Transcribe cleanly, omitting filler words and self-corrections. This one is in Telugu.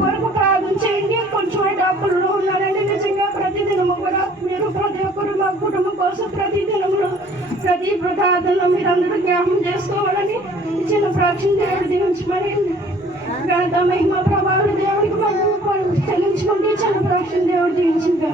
కొరకు ప్రార్థన చేయండి. కొంచెం డబ్బుల్లో ఉన్నారండి. నిజంగా ప్రతిదినము కూడా మీరు ప్రతి ఒక్కరు మా కుటుంబం కోసం ప్రతి ప్రార్థనలో మీరు అందరూ జ్ఞాపం చేసుకోవాలని చిన్న ప్రార్థన దేవుడు దీవించమని ఘనత మహిమ ప్రభావాలు దేవుడికి చెల్లించుకుంటే చిన్న ప్రార్థన దేవుడు దీవించింది.